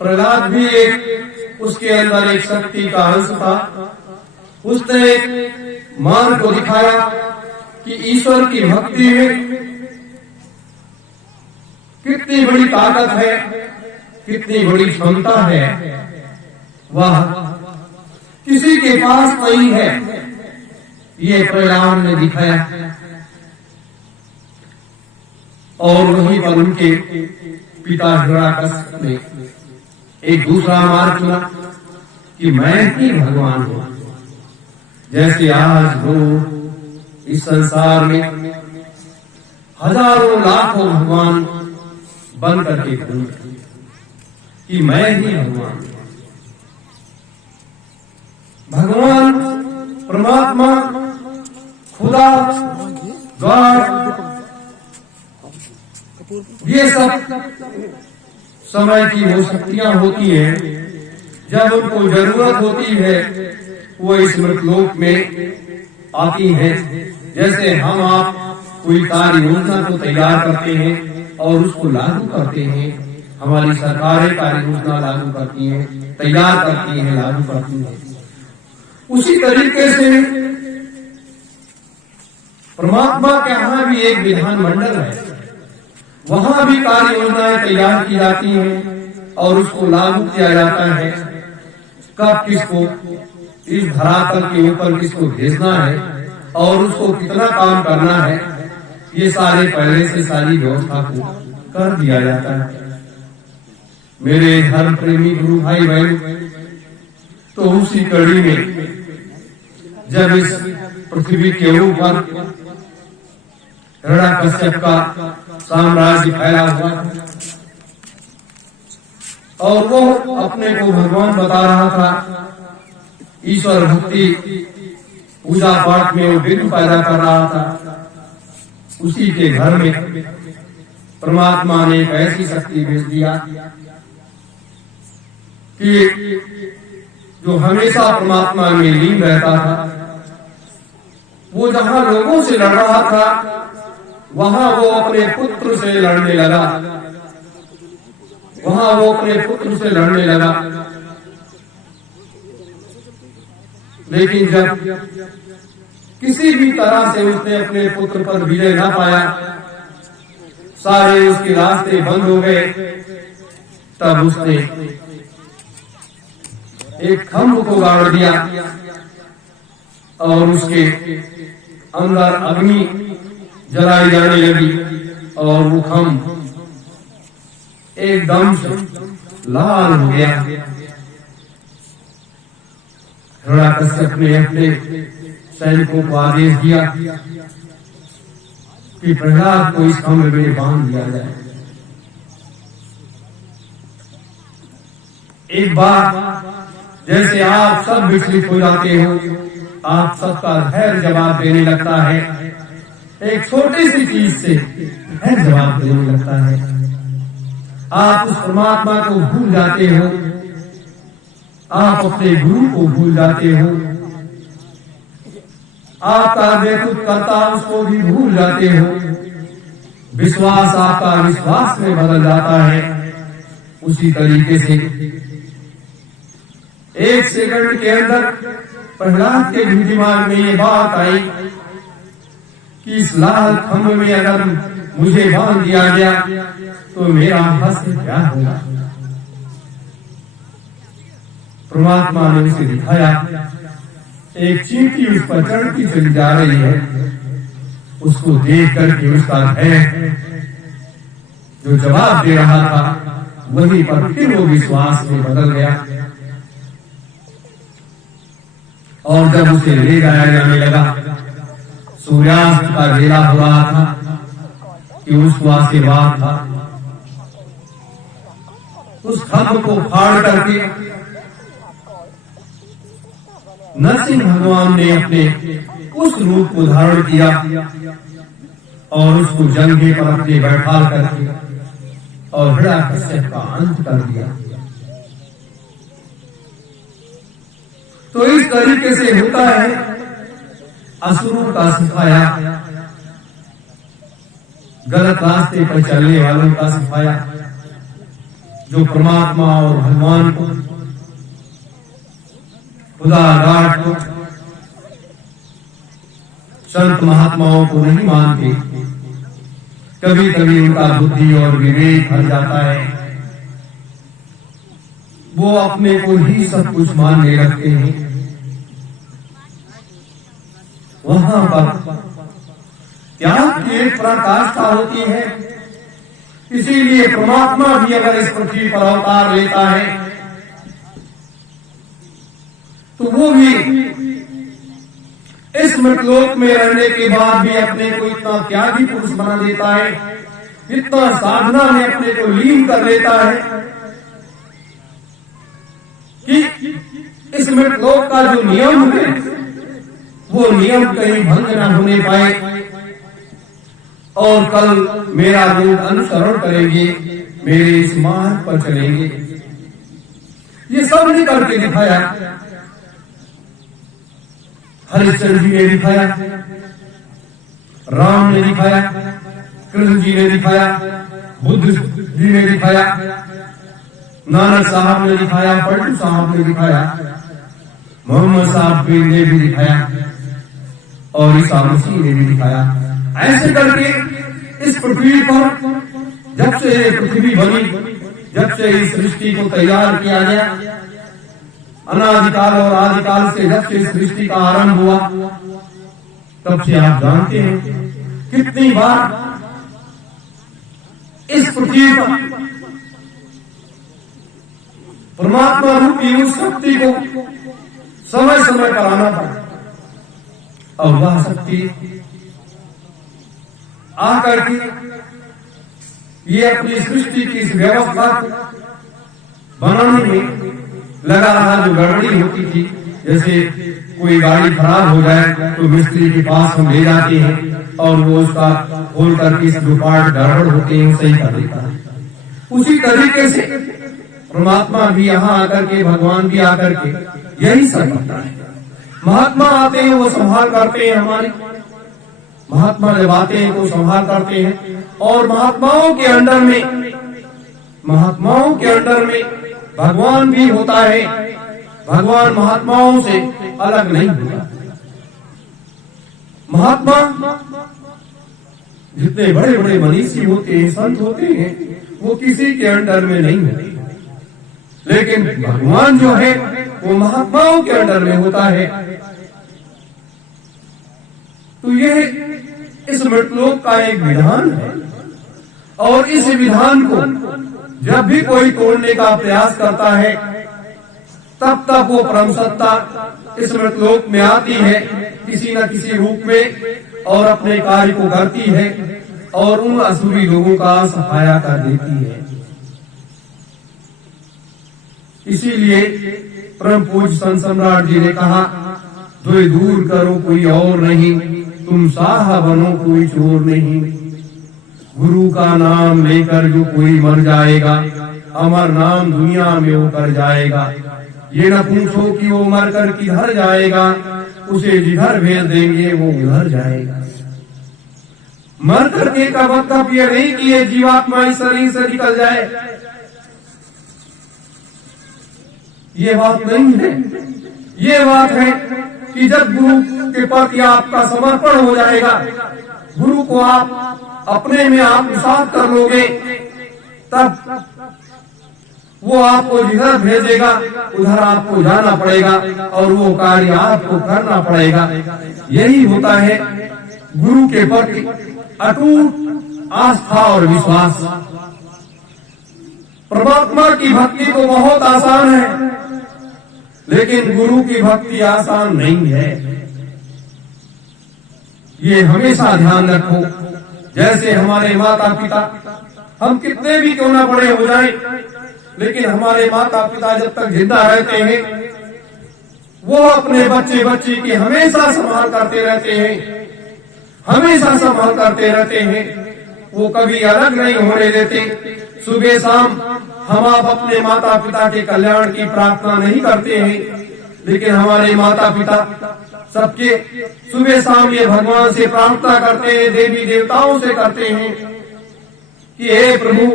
प्रहलाद भी उसके अंदर एक शक्ति का अंश था। उसने एक मार्ग को दिखाया कि ईश्वर की भक्ति में कितनी बड़ी ताकत है, कितनी बड़ी क्षमता है, वह किसी के पास नहीं है। ये प्रहलाद ने दिखाया और वहीं पर उनके पिता हिरण्यकश्यप ने एक दूसरा मार्ग चुना कि मैं ही भगवान हूं। जैसे आज लोग इस संसार में हजारों लाखों भगवान बन करके घूमते कि मैं ही भगवान हूं। भगवान परमात्मा खुदा गॉड ये सब समय की वो शक्तियां होती हैं, जब उनको जरूरत होती है वो इस मृतलोक में आती हैं। जैसे हम आप कोई कार्य योजना को तैयार करते हैं और उसको लागू करते हैं, हमारी सरकारें कार्य योजना लागू करती हैं, तैयार करती हैं, लागू करती हैं। उसी तरीके से परमात्मा के यहाँ भी एक विधान मंडल है, वहां भी कार्य योजनाएं तैयार की जाती हैं और उसको लागू किया जाता है। कब किसको इस धरातल के ऊपर किसको भेजना है और उसको कितना काम करना है, ये सारे पहले से सारी व्यवस्था को कर दिया जाता है। मेरे धर्म प्रेमी गुरु भाई बहन, तो उसी कड़ी में जब इस पृथ्वी के ऊपर हिरण्यकश्यप का साम्राज्य फैला हुआ और वो अपने को भगवान बता रहा था, ईश्वर भक्ति पूजा पाठ में वो विघ्न पैदा कर रहा था, उसी के घर में परमात्मा ने एक ऐसी शक्ति भेज दिया कि जो हमेशा परमात्मा में लीन रहता था, वो जहां लोगों से लड़ रहा था वहां वो अपने पुत्र से लड़ने लगा, वहां वो अपने पुत्र से लड़ने लगा। लेकिन जब किसी भी तरह से उसने अपने पुत्र पर विजय ना पाया, सारे उसके रास्ते बंद हो गए, तब उसने एक खम्भ को गाड़ दिया और उसके अंदर अग्नि जलाई जाने लगी और वो खम्भ एकदम से लाल हो गया। हिरण्यकश्यप ने अपने सैनिकों को आदेश दिया कि प्रहलाद को इस खम्भ में बांध दिया जाए। एक बार जैसे आप सब विचलित हो जाते हो, आप सबका धैर्य जवाब देने लगता है, एक छोटी सी चीज से धैर्य जवाब देने लगता है। आप उस परमात्मा को भूल जाते हो, आप अपने गुरु को भूल जाते हो, आपका नेतृत्व करता उसको भी भूल जाते हो, विश्वास आपका विश्वास में बदल जाता है। उसी तरीके से एक सेकंड के अंदर प्रहलाद के भी दिमाग में ये बात आई कि इस लाल खम्भ में अगर मुझे बांध दिया गया तो मेरा हश्र क्या होगा। परमात्मा ने उसे दिखाया, एक चींटी उस पर चढ़ती चली जा रही है, उसको देख करके उसका धैर्य जो जवाब दे रहा था वहीं पर फिर वो विश्वास में बदल गया। और जब उसे ले जाया जाने लगा, सूर्यास्त का वेला हो रहा था कि उसको आशीर्वाद था, उस खम्भ को फाड़ करके नरसिंह भगवान ने अपने उस रूप को धारण किया और उसको जंघे पर अपने बैठा करके और हिरण्यकश्यप का अंत कर दिया। तो इस तरीके से होता है असुरों का सफाया, गलत रास्ते पर चलने वालों का सफाया। जो परमात्मा और भगवान को, खुदा गाड को, संत महात्माओं को नहीं मानते, कभी कभी उनका बुद्धि और विवेक हट जाता है, वो अपने को ही सब कुछ मानने लगते हैं। वहां पर त्याग की एक पराकाष्ठा होती है। इसीलिए परमात्मा भी अगर इस पृथ्वी पर अवतार लेता है तो वो भी इस मृतलोक में रहने के बाद भी अपने को इतना त्यागी पुरुष बना देता है, इतना साधना में अपने को लीन कर लेता है कि इस मृतलोक का जो नियम है वो नियम कहीं भंग न होने पाए और कल मेरा लोग अनुसरण करेंगे, मेरे इस मार्ग पर चलेंगे। ये सब ने करके दिखाया। हरिश्चंद्र जी ने दिखाया, राम ने दिखाया, कृष्ण जी ने दिखाया, बुद्ध जी ने दिखाया, नानक साहब ने दिखाया, पलटू साहब ने दिखाया, मोहम्मद साहब ने भी दिखाया और ईसा मसीह ने भी दिखाया। ऐसे करके इस पृथ्वी पर जब से पृथ्वी बनी, जब से इस सृष्टि को तैयार किया गया, अनादिकाल और आदिकाल से जब से इस सृष्टि का आरंभ हुआ, तब से आप जानते हैं कितनी बार इस पृथ्वी पर परमात्मा रूपी उस शक्ति को समय समय पर आना पड़ा और वह शक्ति आकर के ये अपनी सृष्टि की इस व्यवस्था को बनाने में लगा रहा। जो गड़बड़ी होती थी, जैसे कोई गाड़ी खराब हो जाए तो मिस्त्री के पास हम ले जाते हैं और वो उसका खोल करके इस जो पार्ट गड़बड़ होते हैं सही कर देता है। उसी तरीके से परमात्मा भी यहाँ आकर के, भगवान भी आकर के यही सब करता है। महात्मा आते हैं, वो संभाल करते हैं हमारी। महात्मा जब आते हैं तो संभाल करते हैं और महात्माओं के अंडर में भगवान भी होता है। भगवान महात्माओं से अलग नहीं होता। महात्मा जितने बड़े बड़े मनीषी होते हैं, संत होते हैं, वो किसी के अंडर में नहीं होते, लेकिन भगवान जो है वो महात्माओं के अंडर में होता है। तो ये इस मृतलोक का एक विधान है और इस विधान को जब भी कोई तोड़ने का प्रयास करता है तब तक वो परम सत्ता इस मृतलोक में आती है किसी न किसी रूप में और अपने कार्य को करती है और उन असुरी लोगों का सफाया कर देती है। इसीलिए परम पूज्य संत सम्राट जी ने कहा, द्वे दूर करो कोई और नहीं, तुम साहा बनो कोई चोर नहीं। गुरु का नाम लेकर जो कोई मर जाएगा, अमर नाम दुनिया में वो कर जाएगा। ये न पूछो कि वो मर कर किधर जाएगा, उसे जिधर भेज देंगे वो उधर जाएगा। मर करके का मतलब ये नहीं कि ये जीवात्मा इस शरीर से निकल जाए, ये बात नहीं है। ये बात है कि जब गुरु के प्रति आपका समर्पण हो जाएगा, गुरु को आप अपने में आत्मसात कर लोगे, तब वो आपको जिधर भेजेगा उधर आपको जाना पड़ेगा और वो कार्य आपको करना पड़ेगा। यही होता है गुरु के प्रति अटूट आस्था और विश्वास। परमात्मा की भक्ति तो बहुत आसान है, लेकिन गुरु की भक्ति आसान नहीं है। ये हमेशा ध्यान रखो। जैसे हमारे माता पिता, हम कितने भी क्यों ना बड़े हो जाएं, लेकिन हमारे माता पिता जब तक जिंदा रहते हैं वो अपने बच्चे बच्ची की हमेशा संभाल करते रहते हैं, हमेशा संभाल करते रहते हैं। वो कभी अलग नहीं होने देते। सुबह शाम हम आप अपने माता पिता के कल्याण की प्रार्थना नहीं करते हैं, लेकिन हमारे माता पिता सबके सुबह शाम ये भगवान से प्रार्थना करते हैं, देवी देवताओं से करते हैं कि हे प्रभु,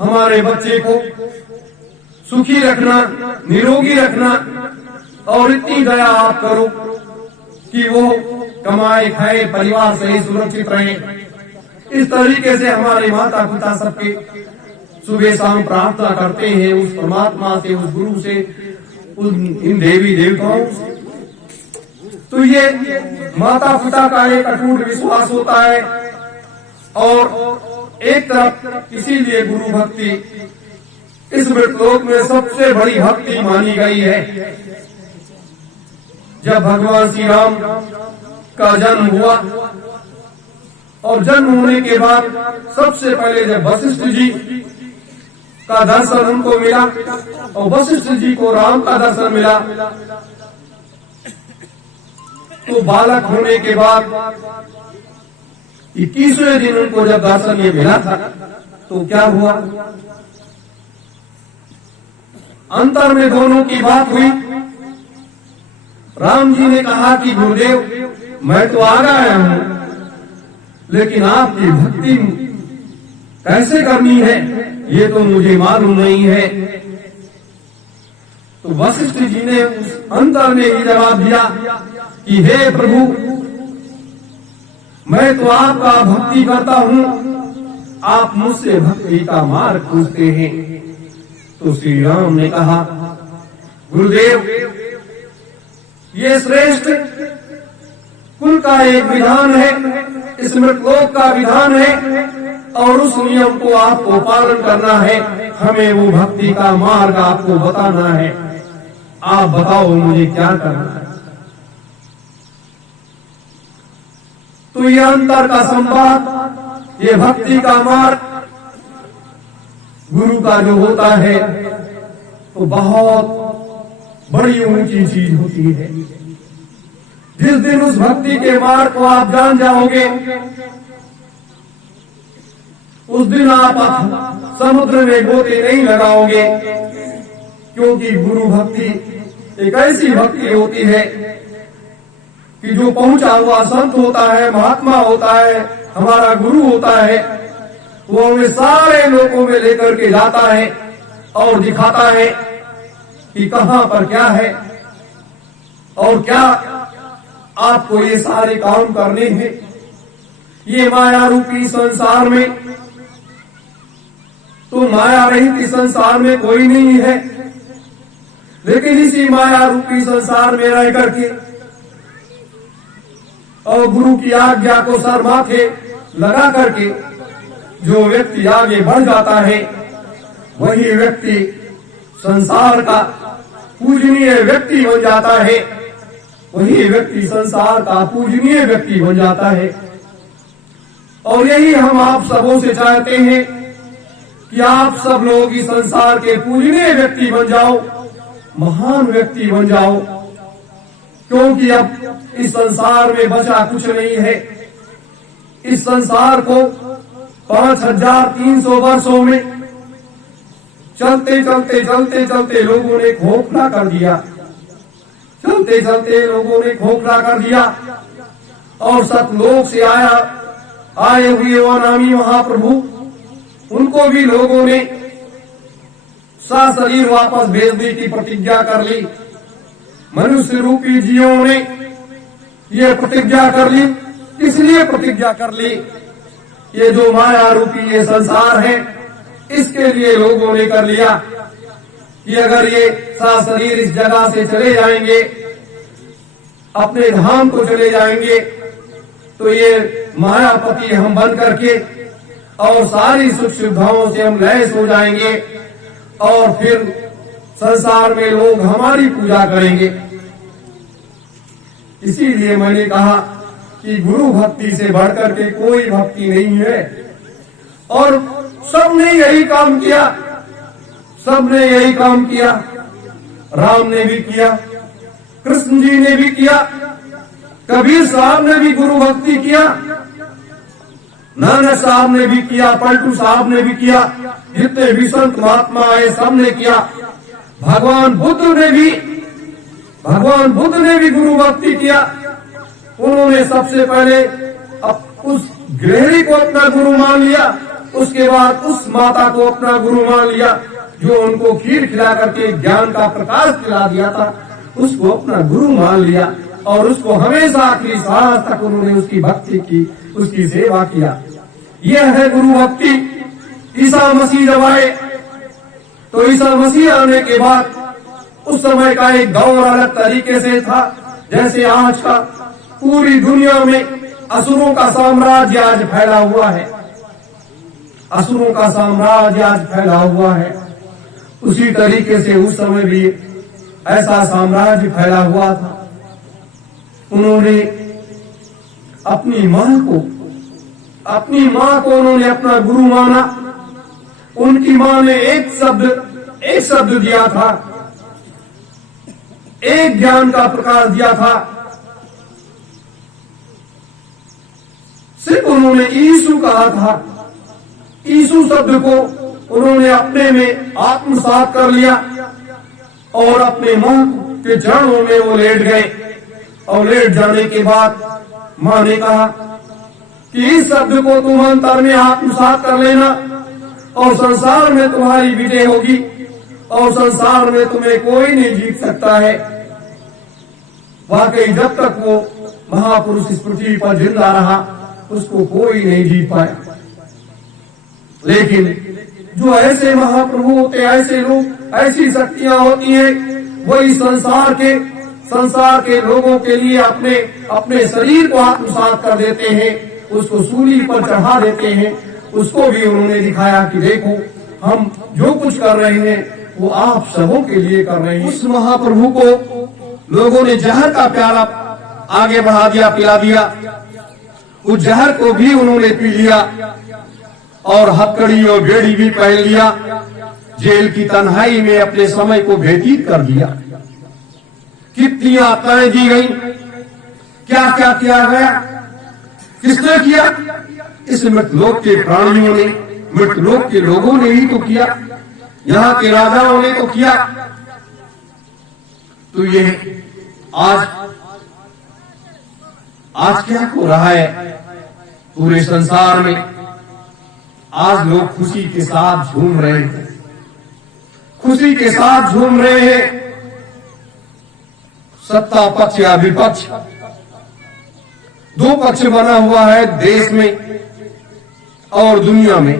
हमारे बच्चे को सुखी रखना, निरोगी रखना, और इतनी दया आप करो कि वो कमाए खाए, परिवार से सुरक्षित रहे। इस तरीके से हमारे माता पिता सबके सुबह शाम प्रार्थना करते हैं उस परमात्मा से, उस गुरु से, इन देवी देवताओं से। तो ये माता पिता का एक अटूट विश्वास होता है। और एक तरफ इसीलिए गुरु भक्ति इस मृतलोक में सबसे बड़ी भक्ति मानी गई है। जब भगवान श्री राम का जन्म हुआ और जन्म होने के बाद सबसे पहले जब वशिष्ठ जी का दर्शन उनको मिला और वशिष्ठ जी को राम का दर्शन मिला, तो बालक होने के बाद 21वें दिन उनको जब दर्शन ये मिला था, तो क्या हुआ, अंतर में दोनों की बात हुई। राम जी ने कहा कि गुरुदेव मैं तो आ गया हूं, लेकिन आपकी भक्ति कैसे करनी है ये तो मुझे मालूम नहीं है। तो वशिष्ठ जी ने उस अंतर में ही जवाब दिया कि हे प्रभु, मैं तो आपका भक्ति करता हूं, आप मुझसे भक्ति का मार्ग पूछते हैं। तो श्री राम ने कहा, गुरुदेव ये श्रेष्ठ कुल का एक विधान है, इस मृतलोक का विधान है, और उस नियम को आपको पालन करना है। हमें वो भक्ति का मार्ग आपको बताना है। आप बताओ मुझे क्या करना है। तो ये अंतर का संवाद, ये भक्ति का मार्ग गुरु का जो होता है तो बहुत बड़ी ऊंची चीज होती है। जिस दिन उस भक्ति के मार्ग को आप जान जाओगे, उस दिन आप समुद्र में गोते नहीं लगाओगे, क्योंकि गुरु भक्ति एक ऐसी भक्ति होती है कि जो पहुंचा हुआ संत होता है, महात्मा होता है, हमारा गुरु होता है, वो हमें सारे लोगों में लेकर के जाता है और दिखाता है कि कहां पर क्या है और क्या आपको ये सारे काम करने हैं। ये माया रूपी संसार में, तो माया रहित संसार में कोई नहीं है, लेकिन इसी माया रूपी संसार में रह करके और गुरु की आज्ञा को सर माथे लगा करके जो व्यक्ति आगे बढ़ जाता है, वही व्यक्ति संसार का पूजनीय व्यक्ति बन जाता है, वही व्यक्ति संसार का पूजनीय व्यक्ति बन जाता है। और यही हम आप सबों से चाहते हैं कि आप सब लोग इस संसार के पूजनीय व्यक्ति बन जाओ, महान व्यक्ति बन जाओ, क्योंकि अब इस संसार में बचा कुछ नहीं है। इस संसार को 5300 वर्षों में चलते चलते चलते चलते लोगों ने खोखला कर दिया, चलते चलते लोगों ने खोखला कर दिया। और सतलोक से आए हुए अनामी महाप्रभु, उनको भी लोगों ने सशरीर वापस भेजने की प्रतिज्ञा कर ली। मनुष्य रूपी जीवों ने ये प्रतिज्ञा कर ली। इसलिए प्रतिज्ञा कर ली, ये जो माया रूपी ये संसार है, इसके लिए लोगों ने कर लिया कि अगर ये सशरीर इस जगह से चले जाएंगे, अपने धाम को चले जाएंगे, तो ये मायापति हम बन करके और सारी सुख सुविधाओं से हम लैस हो जाएंगे और फिर संसार में लोग हमारी पूजा करेंगे। इसीलिए मैंने कहा कि गुरु भक्ति से बढ़कर के कोई भक्ति नहीं है। और सबने यही काम किया, सबने यही काम किया। राम ने भी किया, कृष्ण जी ने भी किया, कबीर साहब ने भी गुरु भक्ति किया, नानक साहब ने भी किया, पलटू साहब ने भी किया, जितने भी संत महात्मा आए सबने किया। भगवान बुद्ध ने भी गुरु भक्ति किया। उन्होंने सबसे पहले उस गृहिणी को अपना गुरु मान लिया, उसके बाद उस माता को अपना गुरु मान लिया जो उनको खीर खिला करके ज्ञान का प्रकाश खिला दिया था, उसको अपना गुरु मान लिया और उसको हमेशा आखिरी सांस तक उन्होंने उसकी भक्ति की, उसकी सेवा किया। यह है गुरु भक्ति। ईसा मसीह जब आए तो ईसा मसीह आने के बाद उस समय का एक दौर अलग तरीके से था। जैसे आज का पूरी दुनिया में असुरों का साम्राज्य आज फैला हुआ है, असुरों का साम्राज्य आज फैला हुआ है, उसी तरीके से उस समय भी ऐसा साम्राज्य फैला हुआ था। उन्होंने अपनी मां को उन्होंने अपना गुरु माना। उनकी मां ने एक शब्द दिया था, एक ज्ञान का प्रकाश दिया था। सिर्फ उन्होंने यीशु कहा था। यीशु शब्द को उन्होंने अपने में आत्मसात कर लिया और अपने मां के चरणों में वो लेट गए। और लेट जाने के बाद मां ने कहा कि इस शब्द को तुम अंतर में आत्मसात कर लेना और संसार में तुम्हारी विजय होगी और संसार में तुम्हें कोई नहीं जीत सकता है। वाकई जब तक वो महापुरुष इस पृथ्वी पर जिंदा रहा, उसको कोई नहीं जीत पाया। लेकिन जो ऐसे महाप्रभु होते, ऐसे लोग, ऐसी शक्तियां होती हैं, वही संसार के लोगों के लिए अपने शरीर को आत्मसात कर देते हैं, उसको सूली पर चढ़ा देते हैं। उसको भी उन्होंने दिखाया कि देखो, हम जो कुछ कर रहे हैं वो आप सबों के लिए कर रहे हैं। उस महाप्रभु को लोगों ने जहर का प्याला आगे बढ़ा दिया, पिला दिया। उस जहर को भी उन्होंने पी लिया और हथकड़ी और बेड़ी भी पहन लिया। जेल की तन्हाई में अपने समय को व्यतीत कर दिया। कितनी आत्माएं दी गई, क्या क्या किया गया, किसने किया? इस मृतलोक के प्राणियों ने, मृतलोक के लोगों ने ही तो किया, यहाँ के राजाओं ने तो किया। तो ये आज क्या हो रहा है पूरे संसार में? आज लोग खुशी के साथ झूम रहे हैं, खुशी के साथ झूम रहे हैं। सत्ता पक्ष या विपक्ष, दो पक्ष बना हुआ है देश में और दुनिया में।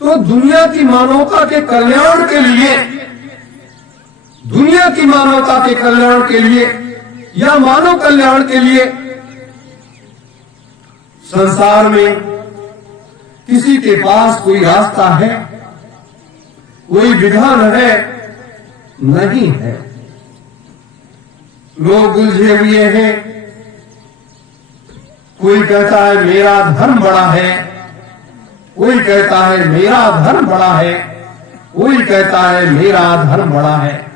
तो दुनिया की मानवता के कल्याण के लिए, दुनिया की मानवता के कल्याण के लिए या मानव कल्याण के लिए संसार में किसी के पास कोई रास्ता है, कोई विधान है? नहीं है। लोग उलझे हुए हैं। कोई कहता है मेरा धर्म बड़ा है, कोई कहता है मेरा धर्म बड़ा है, कोई कहता है मेरा धर्म बड़ा है।